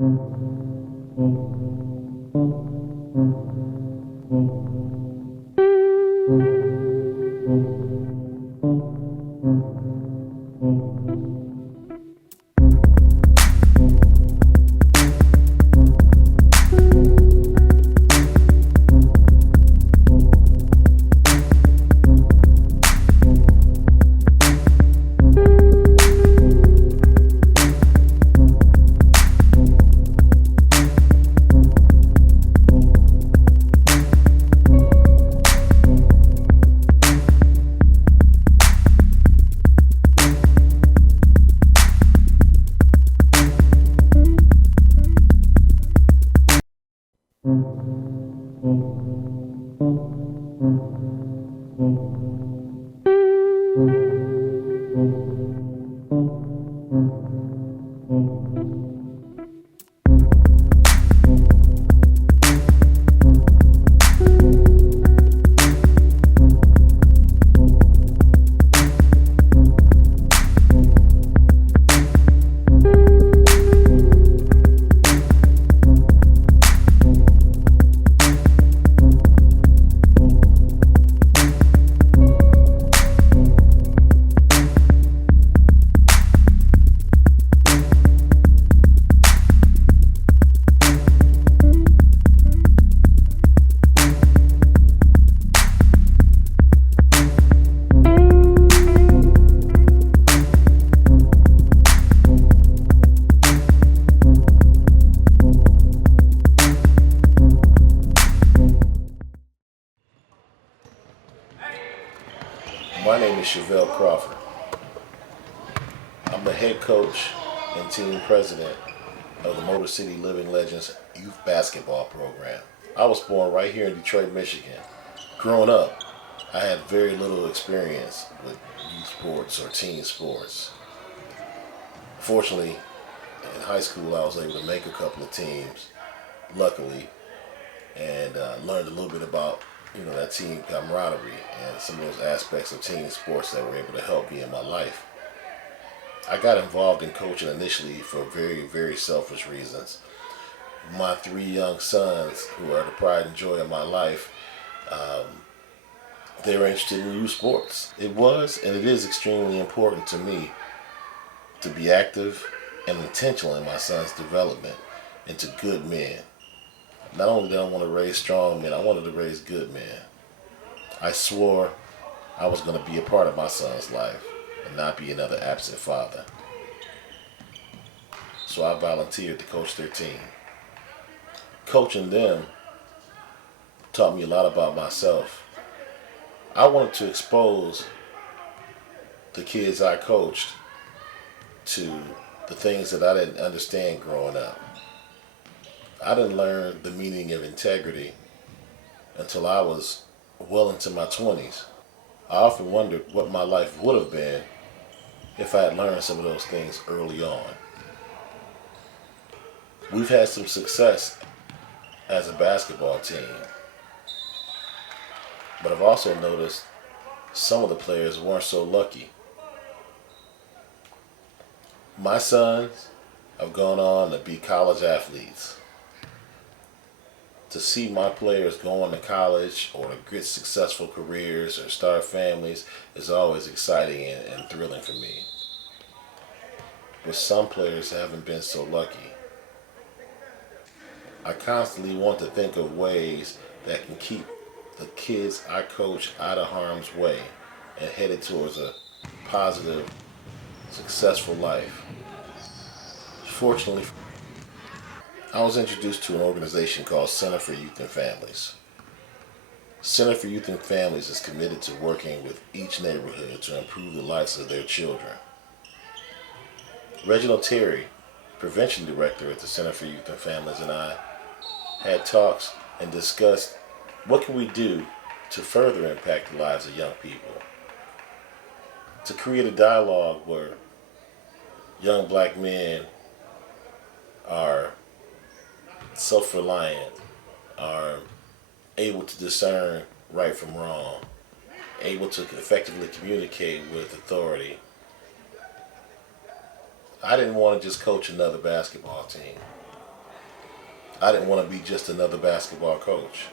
My name is Crofford. I'm the head coach and team president of the Motorcity Living Legends youth basketball program. I was born right here in Detroit, Michigan. Growing up, I had very little experience with youth sports or teen sports. Fortunately, in high school, I was able to make a couple of teams, luckily, and learned a little bit about that team camaraderie and some of those aspects of team sports that were able to help me in my life. I got involved in coaching initially for very, very selfish reasons. My 3 young sons, who are the pride and joy of my life, they were interested in youth sports. It was and it is extremely important to me to be active and intentional in my sons' development into good men. Not only did I want to raise strong men, I wanted to raise good men. I swore I was going to be a part of my son's life and not be another absent father. So I volunteered to coach their team. Coaching them taught me a lot about myself. I wanted to expose the kids I coached to the things that I didn't understand growing up. I didn't learn the meaning of integrity until I was well into my 20s. I often wondered what my life would have been if I had learned some of those things early on. We've had some success as a basketball team, but I've also noticed some of the players weren't so lucky. My sons have gone on to be college athletes. To see my players go on to college or to get successful careers or start families is always exciting and thrilling for me. But some players haven't been so lucky. I constantly want to think of ways that can keep the kids I coach out of harm's way and headed towards a positive, successful life. Fortunately, I was introduced to an organization called Center for Youth and Families. Center for Youth and Families is committed to working with each neighborhood to improve the lives of their children. Reginald Terry, Prevention Director at the Center for Youth and Families, and I had talks and discussed what can we do to further impact the lives of young people. To create a dialogue where young black men are self-reliant, are able to discern right from wrong, able to effectively communicate with authority. I didn't want to just coach another basketball team. I didn't want to be just another basketball coach.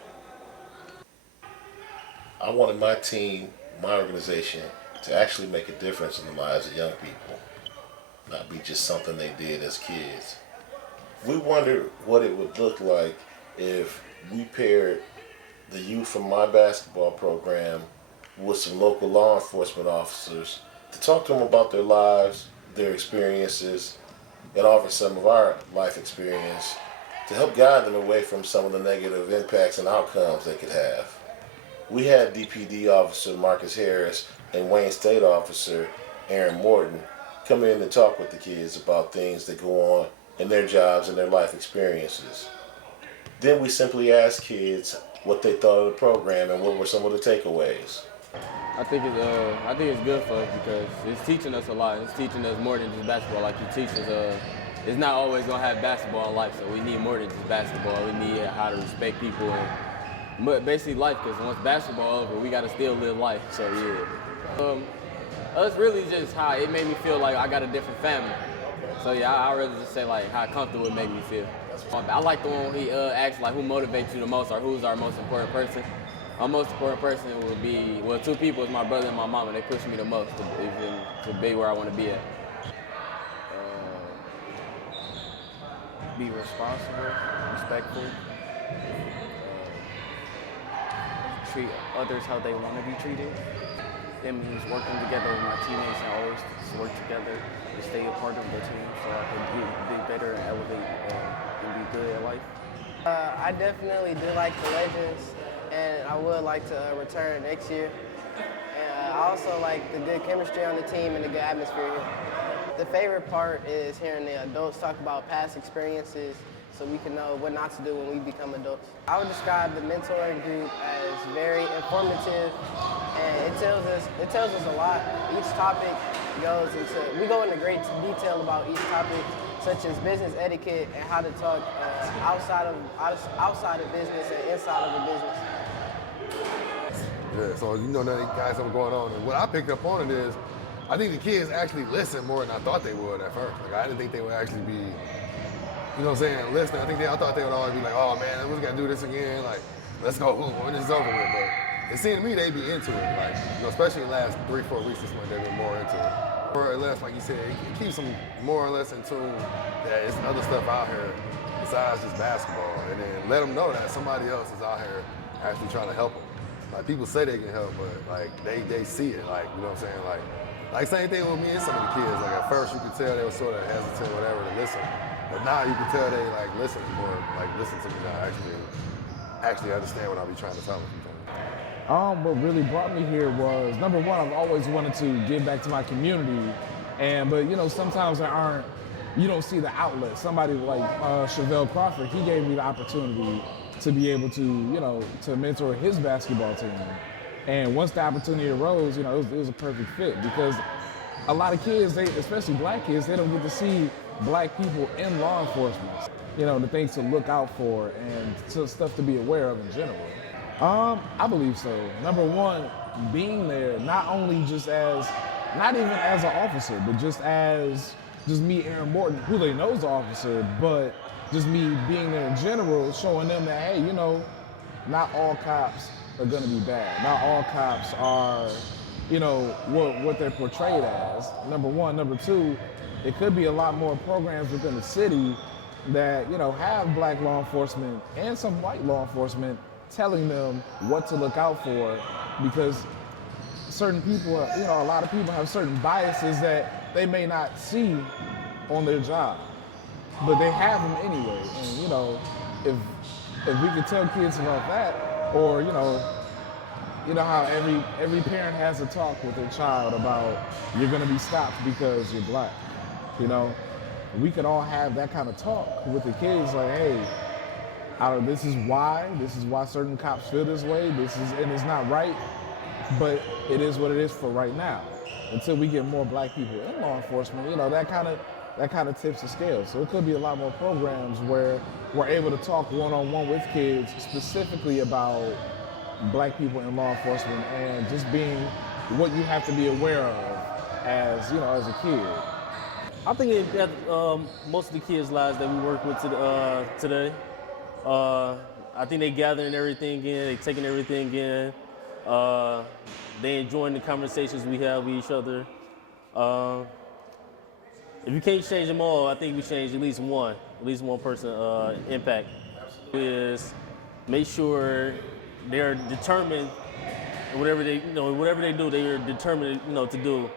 I wanted my team, my organization, to actually make a difference in the lives of young people, not be just something they did as kids. We wondered what it would look like if we paired the youth from my basketball program with some local law enforcement officers to talk to them about their lives, their experiences, and offer some of our life experience to help guide them away from some of the negative impacts and outcomes they could have. We had DPD officer Marcus Harris and Wayne State officer Aaron Morton come in and talk with the kids about things that go on in their jobs and their life experiences. Then we simply asked kids what they thought of the program and what were some of the takeaways. I think it's good for us because it's teaching us a lot. It's teaching us more than just basketball. Like you teach us, it's not always gonna have basketball in life. So we need more than just basketball. We need how to respect people and basically life. Because once basketball over, we gotta still live life. So yeah, it's really just how it made me feel like I got a different family. So yeah, I really just say like how comfortable it made me feel. I like the one he asked like who motivates you the most or who's our most important person. Our most important person would be, well, two people is my brother and my mama. They push me the most to be where I want to be at. Be responsible, respectful, treat others how they want to be treated. It means working together with my teammates and always work together and stay a part of the team so I can be better and elevate and be good at life. I definitely do like the Legends, and I would like to return next year. And I also like the good chemistry on the team and the good atmosphere here. The favorite part is hearing the adults talk about past experiences so we can know what not to do when we become adults. I would describe the mentoring group as very informative, and it tells us a lot. Each topic we go into great detail about each topic, such as business etiquette and how to talk outside of business and inside of the business. Yeah, so you know that guys something going on. And what I picked up on it is, I think the kids actually listen more than I thought they would at first. Like I didn't think they would actually be, you know what I'm saying, listening. I thought they would always be like, oh man, we gotta do this again. Like, let's go, when this is over with. But it seemed to me they'd be into it. Like, you know, especially the last 3-4 weeks this month, they've been more into it. More or less, like you said, it keeps them more or less in tune that it's other stuff out here besides just basketball. And then let them know that somebody else is out here actually trying to help them. Like people say they can help, but like they see it. Like, you know what I'm saying? Like same thing with me and some of the kids. Like at first you could tell they were sort of hesitant, whatever, to listen. But now you can tell they like listen more, like listen to me now, actually understand what I'll be trying to tell them. What really brought me here was, number one, I've always wanted to give back to my community, but you know, sometimes you don't see the outlet. Somebody like Chevelle Crofford, he gave me the opportunity to be able to, you know, to mentor his basketball team. And once the opportunity arose, you know, it was a perfect fit because a lot of kids, especially black kids, they don't get to see black people in law enforcement. You know, the things to look out for and stuff to be aware of in general. I believe so. Number one, being there, not only just not even as an officer, but just me, Aaron Morton, who they know is an officer, but just me being there in general, showing them that, hey, you know, not all cops are gonna be bad. Not all cops are, you know, what they're portrayed as, number one. Number two, it could be a lot more programs within the city that, you know, have black law enforcement and some white law enforcement telling them what to look out for, because certain people, you know, a lot of people have certain biases that they may not see on their job, but they have them anyway. And you know, if we could tell kids about that, or you know how every parent has a talk with their child about you're gonna be stopped because you're black. You know, we could all have that kind of talk with the kids, like, hey, this is why certain cops feel this way. And it's not right, but it is what it is for right now. Until we get more black people in law enforcement, you know, that kind of tips the scale. So it could be a lot more programs where we're able to talk one-on-one with kids specifically about black people in law enforcement and just being what you have to be aware of as, you know, as a kid. I think it got most of the kids' lives that we work with today. I think they gathering everything in, they taking everything in. They enjoying the conversations we have with each other. If you can't change them all, I think we change at least one person impact. Is make sure they're determined, whatever they do, they are determined, to do.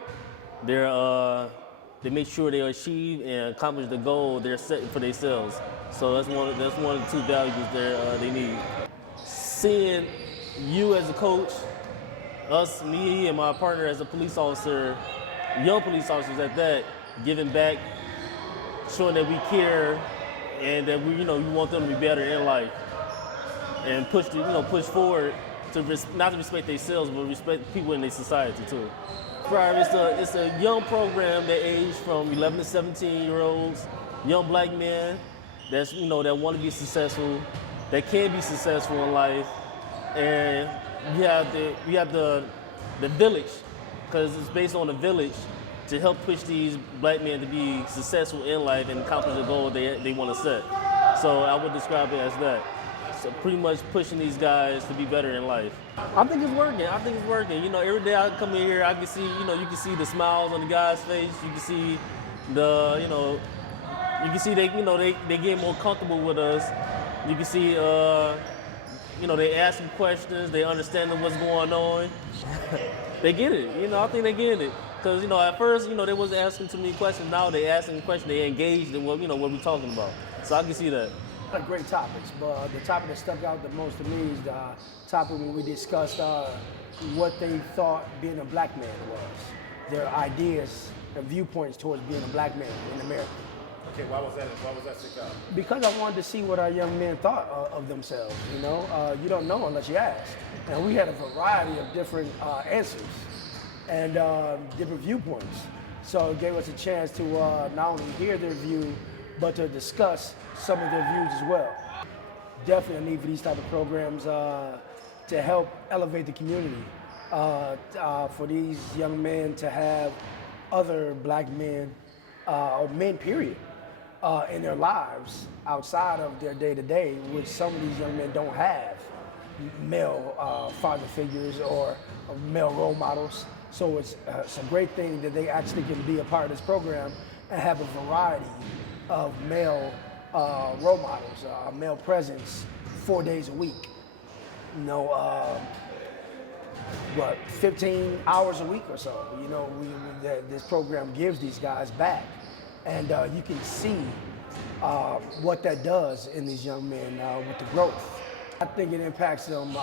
They make sure they achieve and accomplish the goal they're setting for themselves. So that's one of the two values they need. Seeing you as a coach, me and my partner as a police officer, young police officers at that, giving back, showing that we care and that we want them to be better in life, and push forward to not to respect themselves, but respect people in their society too. It's a young program that age from 11 to 17-year-olds, young black men that want to be successful, that can be successful in life, and we have the village, because it's based on the village, to help push these black men to be successful in life and accomplish the goal they want to set. So I would describe it as that. So pretty much pushing these guys to be better in life. I think it's working. Every day I come in here, I can see, you can see the smiles on the guys' face. You can see they get more comfortable with us. You can see, they asking questions. They understanding what's going on. They get it. I think they get it. Because, at first, they wasn't asking too many questions. Now they asking questions. They engaged in what we're talking about. So I can see that. Great topics, but the topic that stuck out the most to me is the topic when we discussed what they thought being a black man was, their ideas and viewpoints towards being a black man in America. Okay, why was that stick out? Because I wanted to see what our young men thought of themselves. You don't know unless you ask, and we had a variety of different answers and different viewpoints. So it gave us a chance to not only hear their view, but to discuss some of their views as well. Definitely a need for these type of programs to help elevate the community, for these young men to have other black men, or men period, in their lives outside of their day-to-day, which some of these young men don't have male father figures or male role models. So it's a great thing that they actually can be a part of this program and have a variety of male role models, male presence 4 days a week. 15 hours a week or so. This program gives these guys back. And you can see what that does in these young men with the growth. I think it impacts them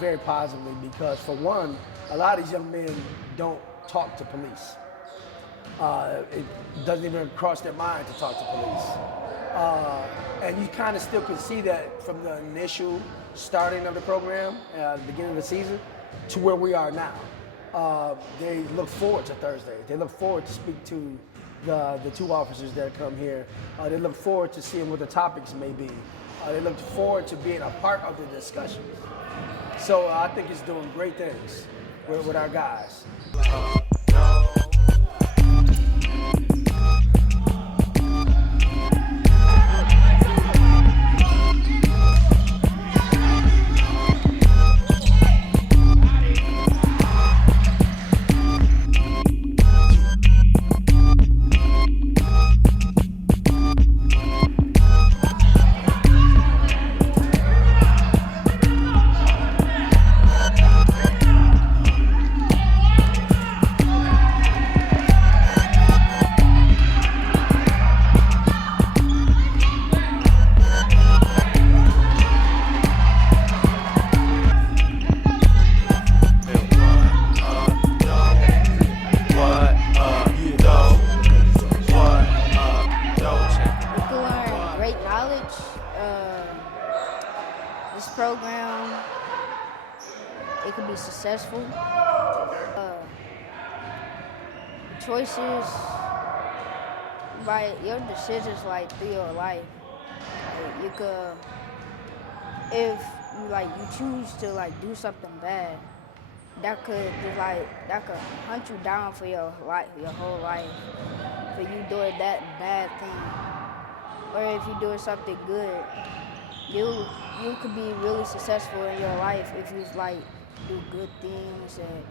very positively because, for one, a lot of these young men don't talk to police. It doesn't even cross their mind to talk to police. And you kind of still can see that from the initial starting of the program, the beginning of the season, to where we are now. They look forward to Thursday. They look forward to speak to the two officers that come here. They look forward to seeing what the topics may be. They look forward to being a part of the discussion. So I think it's doing great things with our guys. Successful. Choices by your decisions through your life. You could, if you choose to do something bad, that could hunt you down for your whole life, for you doing that bad thing. Or if you're doing something good, you could be really successful in your life if you like do good things and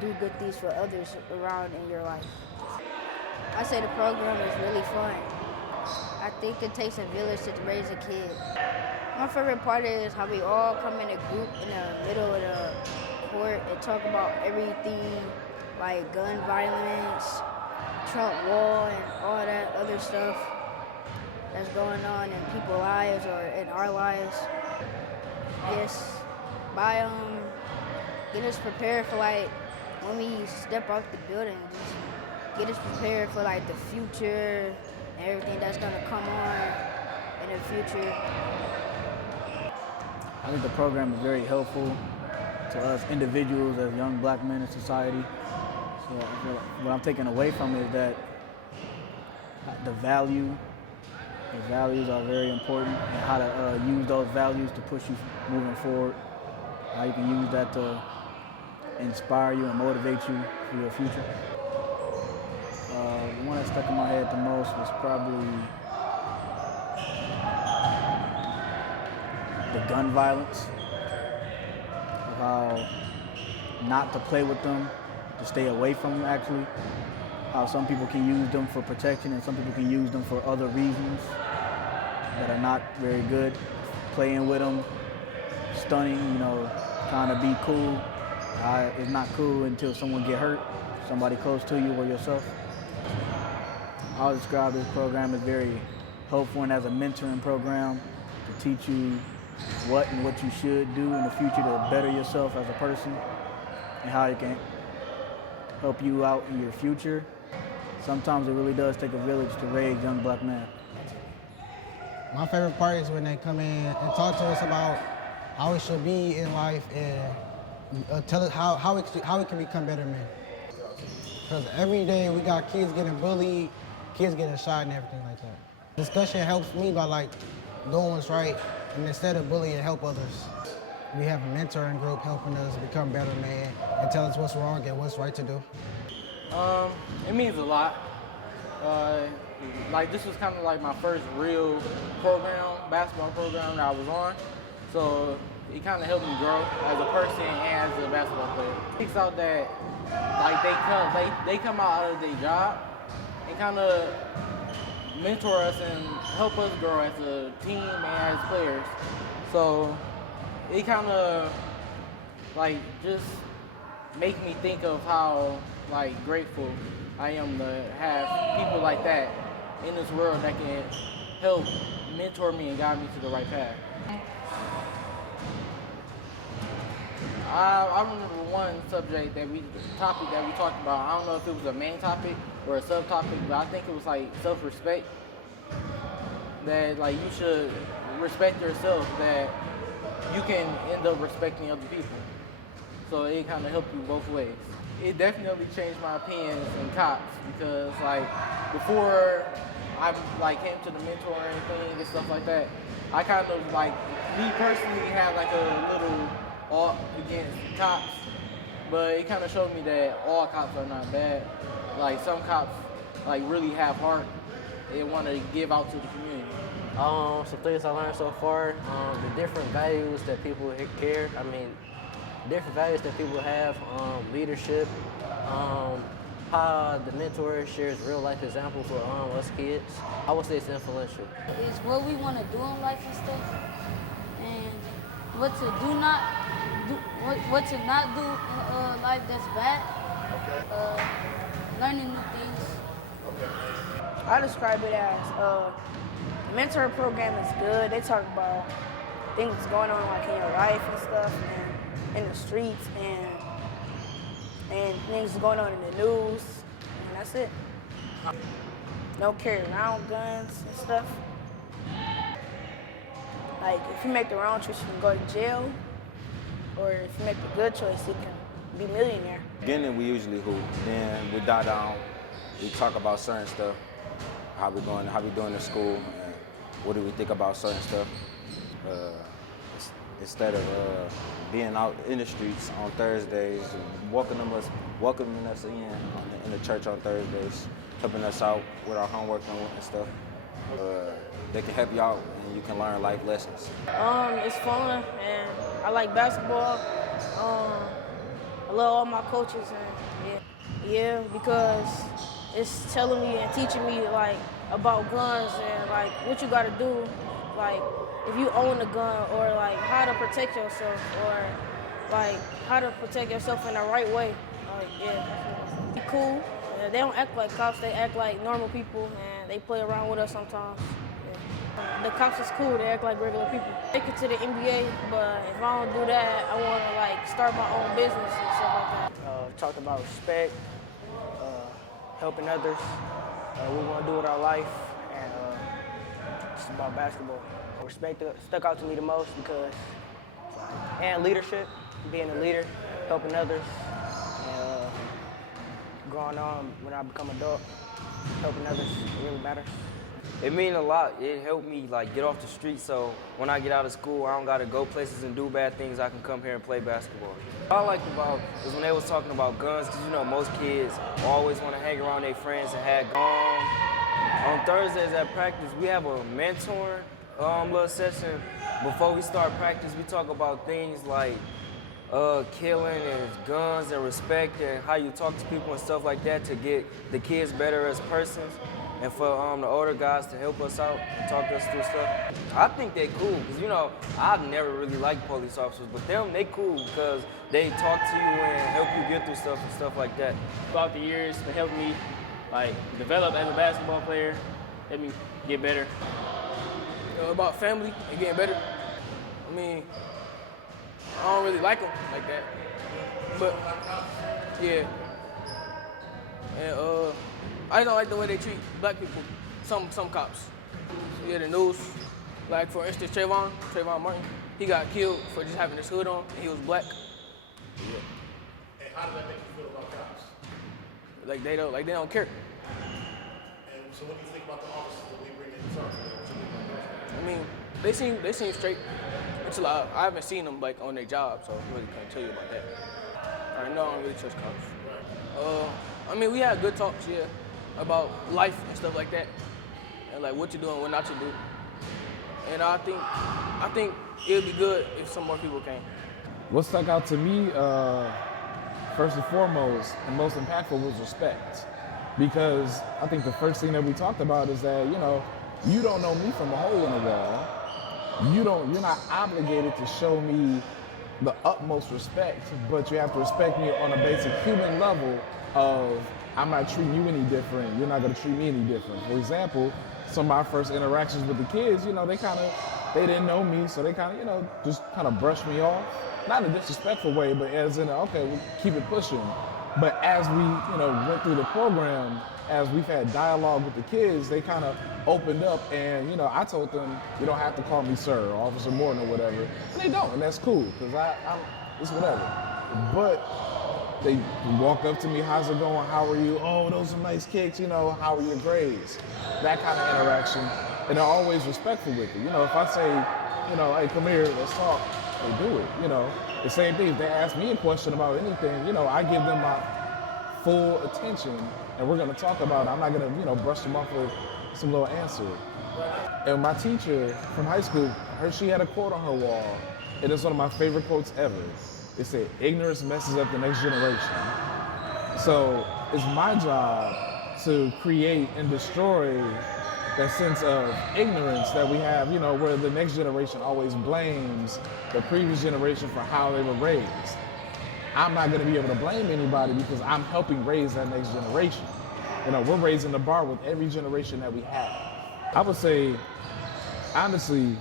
do good things for others around in your life. I say the program is really fun. I think it takes a village to raise a kid. My favorite part is how we all come in a group in the middle of the court and talk about everything like gun violence, Trump wall, and all that other stuff that's going on in people's lives or in our lives. Yes, by get us prepared for like when we step out the building, just get us prepared for like the future and everything that's gonna come on in the future. I think the program is very helpful to us individuals as young black men in society. So I feel like what I'm taking away from it is that the values are very important, and how to use those values to push you moving forward. How you can use that to inspire you and motivate you for your future. The one that stuck in my head the most was probably the gun violence, how not to play with them, to stay away from them actually, how some people can use them for protection and some people can use them for other reasons that are not very good. Playing with them, stunning, trying to be cool. It's not cool until someone get hurt, somebody close to you or yourself. I would describe this program as very helpful and as a mentoring program to teach you what and what you should do in the future to better yourself as a person and how it can help you out in your future. Sometimes it really does take a village to raise young black men. My favorite part is when they come in and talk to us about how it should be in life and tell us how it can become better men. Because every day we got kids getting bullied, kids getting shot and everything like that. Discussion helps me by like doing what's right, and instead of bullying, help others. We have a mentoring group helping us become better men and tell us what's wrong and what's right to do. It means a lot. Like this was kind of like my first real program, basketball program that I was on. So it kind of helped me grow as a person and as a basketball player. It takes out that like they come out of their job and kind of mentor us and help us grow as a team and as players. So it kind of like just make me think of how like grateful I am to have people like that in this world that can help mentor me and guide me to the right path. I remember one topic that we talked about. I don't know if it was a main topic or a subtopic, but I think it was like self-respect. That like you should respect yourself, that you can end up respecting other people. So it kind of helped you both ways. It definitely changed my opinions in cops because like before I like came to the mentoring thing and stuff like that, I kind of like me personally had like a little ought against cops, but it kind of showed me that all cops are not bad. Like some cops like really have heart. They want to give out to the community. Some things I learned so far, the different values that people care. I mean, different values that people have, leadership, how the mentor shares real life examples for us kids. I would say it's influential. It's what we want to do in life and stuff, and what to not do in life that's bad. Okay. Learning new things. Okay. I describe it as the mentor program is good. They talk about things going on like in your life and stuff, and in the streets, and things going on in the news, and that's it. Don't carry around guns and stuff. Like if you make the wrong choice, you can go to jail, or if you make the good choice, you can be millionaire. Beginning, we usually hoop. Then we dive down. We talk about certain stuff, how we doing in school, and what do we think about certain stuff. Instead of being out in the streets on Thursdays, welcoming us in the church on Thursdays, helping us out with our homework and stuff. They can help you out and you can learn life lessons. It's fun and I like basketball. I love all my coaches and yeah, because it's telling me and teaching me like about guns and like what you gotta do, like if you own a gun or like how to protect yourself or like how to protect yourself in the right way. Like yeah, cool. They don't act like cops, they act like normal people and they play around with us sometimes. The cops is cool, they act like regular people. Take it to the NBA, but if I don't do that, I want to like start my own business and stuff like that. Talked about respect, helping others, what we want to do with our life, and it's about basketball. Respect stuck out to me the most because, and leadership, being a leader, helping others, and growing on when I become an adult, helping others really matters. It means a lot. It helped me like get off the street, so when I get out of school, I don't gotta go places and do bad things. I can come here and play basketball. What I liked about is when they was talking about guns, because you know most kids always want to hang around their friends and have guns. On Thursdays at practice, we have a mentor little session. Before we start practice, we talk about things like killing and guns and respect and how you talk to people and stuff like that to get the kids better as persons. And for the older guys to help us out and talk us through stuff. I think they cool, because you know, I've never really liked police officers, but them, they cool because they talk to you and help you get through stuff and stuff like that. Throughout the years, it helped me like develop as a basketball player, help me get better. About family and getting better. I mean, I don't really like them like that, but yeah. And I don't like the way they treat black people, some cops. Yeah, the news, like for instance, Trayvon Martin, he got killed for just having his hood on, and he was black. Yeah. And how does that make you feel about cops? Like they don't care. And so what do you think about the officers that we bring in charge? I mean, they seem straight until I haven't seen them like on their job, so I really can't tell you about that. I know I don't really trust cops. I mean, we had good talks, yeah, about life and stuff like that, and like what to do and what not to do. And I think it would be good if some more people came. What stuck out to me, first and foremost, and most impactful was respect. Because I think the first thing that we talked about is that, you know, you don't know me from a hole in the wall. You're not obligated to show me the utmost respect, but you have to respect me on a basic human level of I'm not treating you any different, you're not gonna treat me any different. For example, some of my first interactions with the kids, you know, they didn't know me, so they just brushed me off. Not in a disrespectful way, but as in, okay, we'll keep it pushing. But as we, went through the program, as we've had dialogue with the kids, they kind of opened up and, I told them, you don't have to call me sir or Officer Morton or whatever. And they don't, and that's cool, because it's whatever. But they walk up to me, how's it going, how are you? Oh, those are nice kicks, how are your grades? That kind of interaction. And they're always respectful with it. If I say, hey, come here, let's talk, they do it, The same thing, if they ask me a question about anything, I give them my full attention and we're gonna talk about it. I'm not gonna, brush them off with some little answer. And my teacher from high school, she had a quote on her wall, and it's one of my favorite quotes ever. It said, ignorance messes up the next generation. So it's my job to create and destroy that sense of ignorance that we have, where the next generation always blames the previous generation for how they were raised. I'm not gonna be able to blame anybody because I'm helping raise that next generation. We're raising the bar with every generation that we have. I would say, honestly,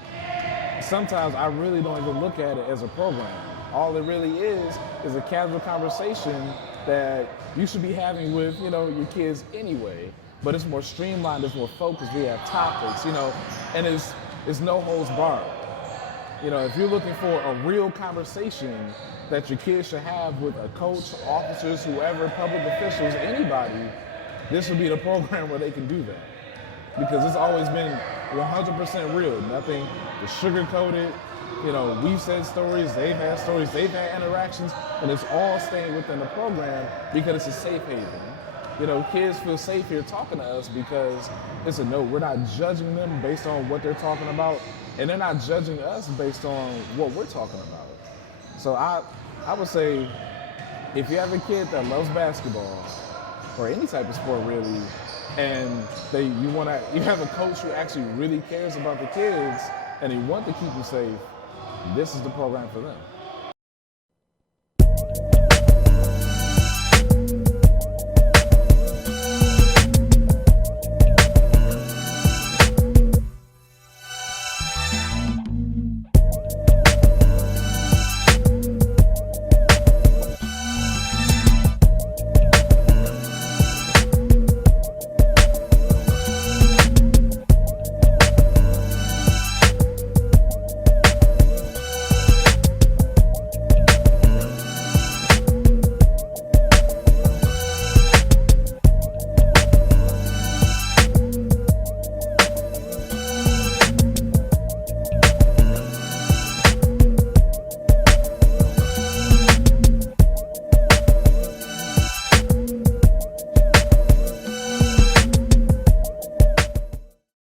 sometimes I really don't even look at it as a program. All it really is a casual conversation that you should be having with, your kids anyway. But it's more streamlined, it's more focused, we have topics, and it's no holds barred. If you're looking for a real conversation that your kids should have with a coach, officers, whoever, public officials, anybody, this would be the program where they can do that. Because it's always been 100% real, nothing to sugarcoat it. We've said stories, they've had interactions, and it's all staying within the program because it's a safe haven. You know, kids feel safe here talking to us because it's a no. We're not judging them based on what they're talking about, and they're not judging us based on what we're talking about. So I would say, if you have a kid that loves basketball or any type of sport really, and you have a coach who actually really cares about the kids and they want to keep them safe, this is the program for them.